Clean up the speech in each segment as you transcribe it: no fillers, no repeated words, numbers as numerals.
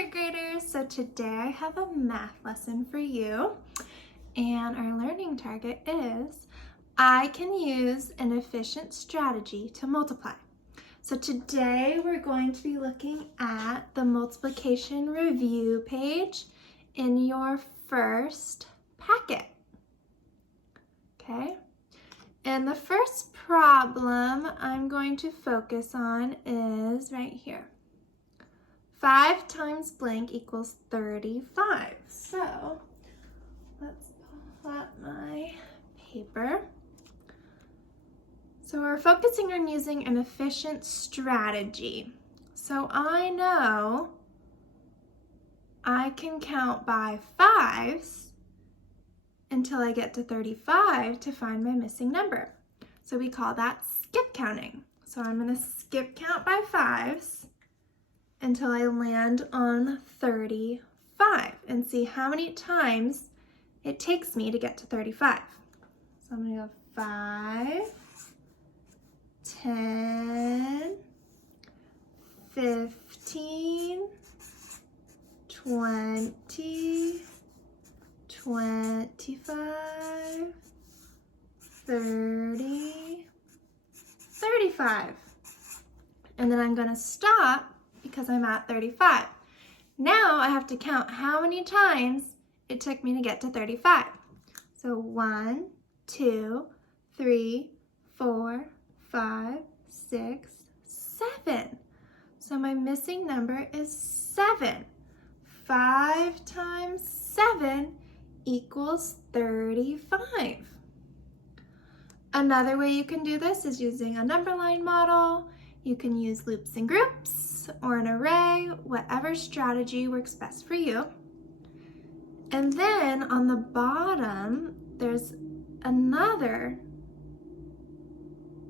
third graders. So today I have a math lesson for you, and our learning target is I can use an efficient strategy to multiply. So today we're going to be looking at the multiplication review page in your first packet. Okay, and the first problem I'm going to focus on is right here. 5 times blank equals 35. So let's pull up my paper. So we're focusing on using an efficient strategy. So I know I can count by 5s until I get to 35 to find my missing number. So we call that skip counting. So I'm going to skip count by 5s until I land on 35 and see how many times it takes me to get to 35. So I'm going to go 5, 10, 15, 20, 25, 30, 35. And then I'm going to stop because I'm at 35. Now I have to count how many times it took me to get to 35. So 1, 2, 3, 4, 5, 6, 7. So my missing number is 7. 5 times 7 equals 35. Another way you can do this is using a number line model. You can use loops and groups or an array, whatever strategy works best for you. And then on the bottom, there's another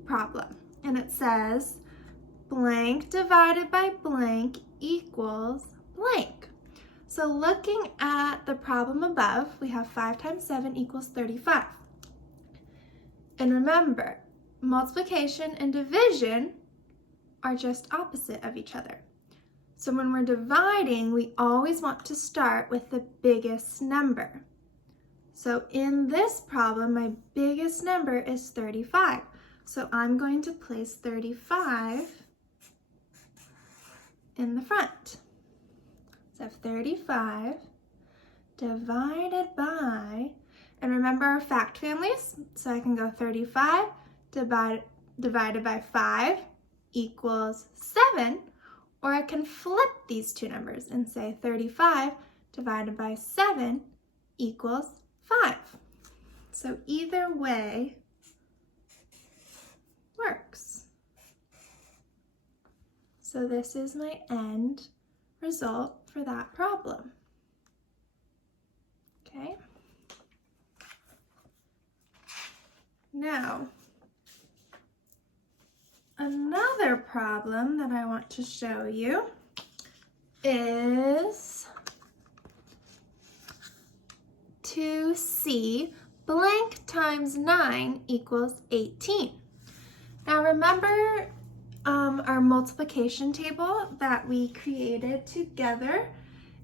problem, and it says blank divided by blank equals blank. So looking at the problem above, we have 5 times 7 equals 35. And remember, multiplication and division are just opposite of each other. So when we're dividing, we always want to start with the biggest number. So in this problem, my biggest number is 35. So I'm going to place 35 in the front. So 35 divided by, and remember our fact families, so I can go 35 divided by 5 equals 7, or I can flip these two numbers and say 35 divided by 7 equals 5. So either way works. So this is my end result for that problem. Okay. Now, another problem that I want to show you is 2c blank times 9 equals 18. Now remember our multiplication table that we created together,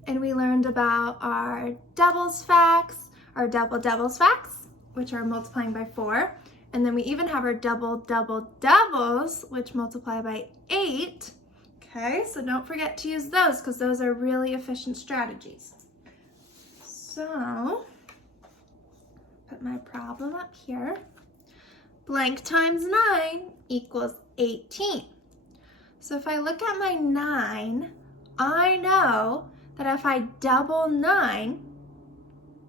and we learned about our doubles facts, our doubles facts, which are multiplying by 4, and then we even have our doubles, which multiply by 8. Okay, so don't forget to use those because those are really efficient strategies. So, put my problem up here. Blank times 9 equals 18. So if I look at my 9, I know that if I double 9,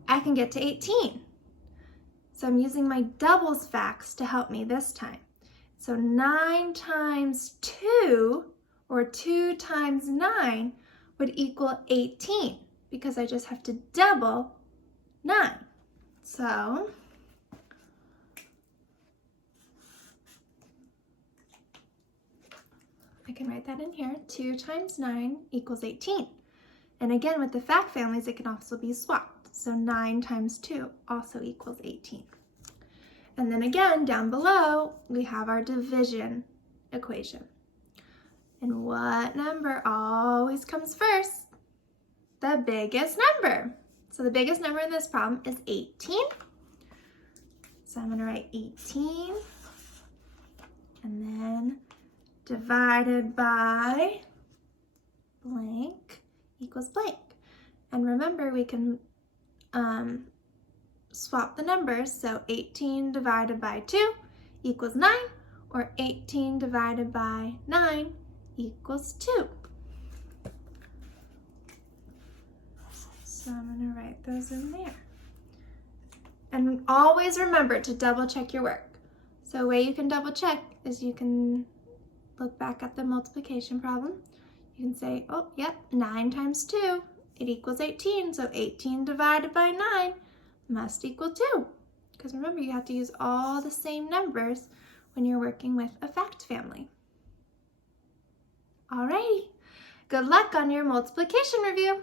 I can get to 18. So I'm using my doubles facts to help me this time. So 9 times 2, or 2 times 9, would equal 18 because I just have to double 9. So I can write that in here. 2 times 9 equals 18. And again, with the fact families, it can also be swapped. So 9 times 2 also equals 18. And then again, down below, we have our division equation. And what number always comes first? the biggest number. So the biggest number in this problem is 18. So I'm going to write 18 and then divided by blank equals blank. And remember, we can swap the numbers. So 18 divided by 2 equals 9, or 18 divided by 9 equals 2. So I'm going to write those in there. And always remember to double check your work. So a way you can double check is you can look back at the multiplication problem. You can say, oh, yep, 9 times 2, it equals 18. So 18 divided by 9 must equal 2. Because remember, you have to use all the same numbers when you're working with a fact family. Alrighty, good luck on your multiplication review.